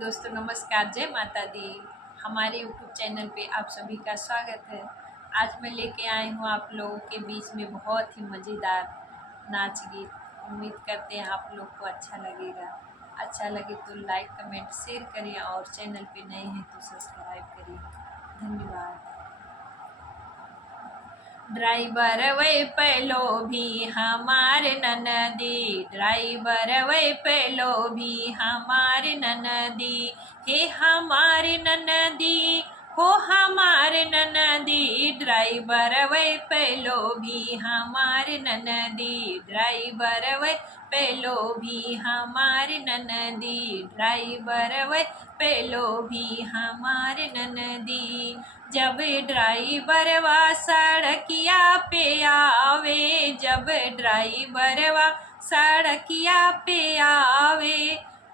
दोस्तों, नमस्कार, जय माता दी। हमारे यूट्यूब चैनल पे आप सभी का स्वागत है। आज मैं लेके आई हूँ आप लोगों के बीच में बहुत ही मज़ेदार नाच गीत। उम्मीद करते हैं आप लोग को अच्छा लगेगा। अच्छा लगे तो लाइक कमेंट शेयर करिए और चैनल पे नए हैं तो सब्सक्राइब करिए। धन्यवाद। ड्राइवर वै पहलो भी हमार ननदी, ड्राइवर वै पहलो भी हमार ननदी, हे हमार ननदी, हो हमार ननदी, ड्राइवर वै पहलो भी हमार ननदी, ड्राइवर वै पहलो भी हमार ननदी, ड्राइवर वै पहलो भी हमार ननदी। जब ड्राइवरवा सड़किया पे आवे, जब ड्राइवरवा सड़किया पे आवे,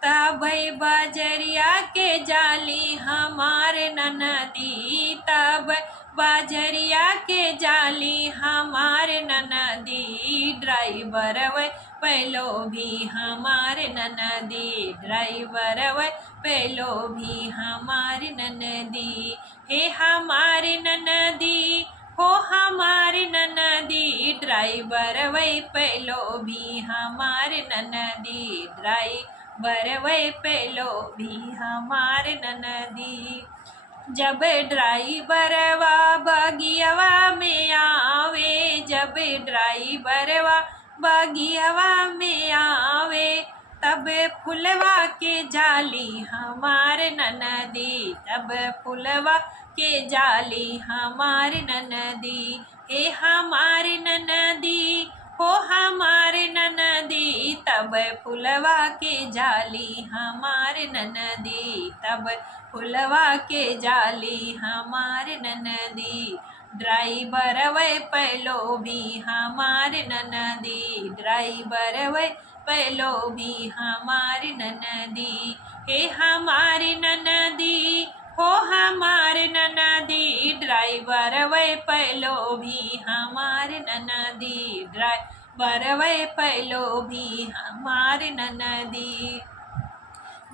तब बजरिया के जाली हमार ननदी, तब बजरिया के जाली हमार ननदी, ड्राइवर वै पहलो भी हमार ननदी, ड्राइवर वै पहलो भी हमार ननदी, हे हमारी ननदी, हो हमारी ननदी, ड्राइवर वै पहलो भी हमारे ननदी, ड्राइवर वै पहलो भी हमारे ननदी। जब ड्राइवरवा बगियावा में आवे, जब ड्राइवरवा बगियावा में आवे, तब फुलवा के जाली हमार ननदी, तब फुलवा के जाली हमार ननदी, हे हमार ननदी, हो हमार ननदी, तब फुलवा के जाली हमार ननदी, तब फुलवा के जाली हमार ननदी। ड्राइवर वै पहलो भी हमार ननदी, ड्राइवर वै पहलो भी हमारी ननदी, हे हमारी ननदी, हो हमारे ननदी, ड्राइवर वै पहलो भी हमारे ननदी, ड्राइवर वै पहलो भी हमारे ननदी।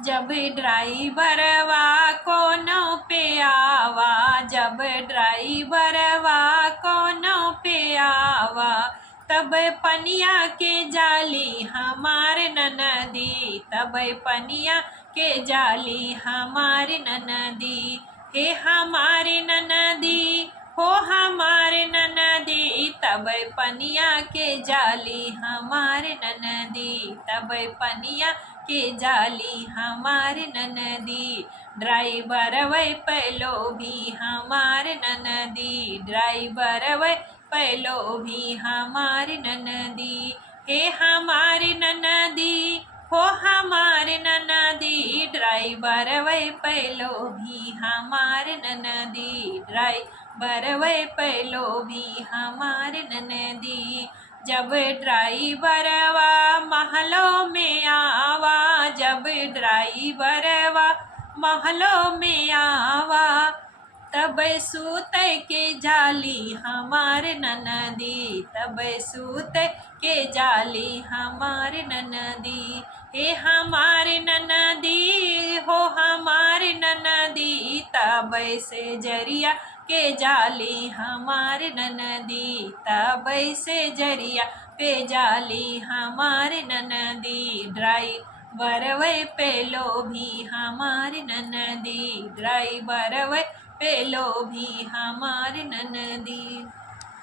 जब ड्राइवरवा कोनो पे आवा, जब ड्राइवरवा कोनो पे आवा, तब पनिया के जाली हमार ननदी, तब पनिया के जाली हमार ननदी, हे हमारी ननदी, हो हमारे ननदी, तब पनिया के जाली हमारे ननदी, तब पनिया के जाली हमारे ननदी, ड्राइवर वै पहलो भी हमारे ननदी, ड्राइवर वै पहलो भी हमारी ननदी, हे हमारी ननदी, हो हमारे ननदी, ड्राइवर वै पहलो भी हमारे ननदी, ड्राइवर वै पहलो भी हमारे ननदी। जब ड्राइवरवा महलों में आवा, जब ड्राइवरवा महलों में आवा, तब सूत के जाली हमार ननदी, तब सूत के जाली हमार ननदी, हे हमारे ननदी, हो हमारे ननदी, तब से जरिया के जाली हमारे ननदी, तब से जरिया पे जाली हमारे ननदी, ड्राइवर वै पहलो भी हमारे ननदी, ड्राइवर वै पहलो भी हमारे ननदी।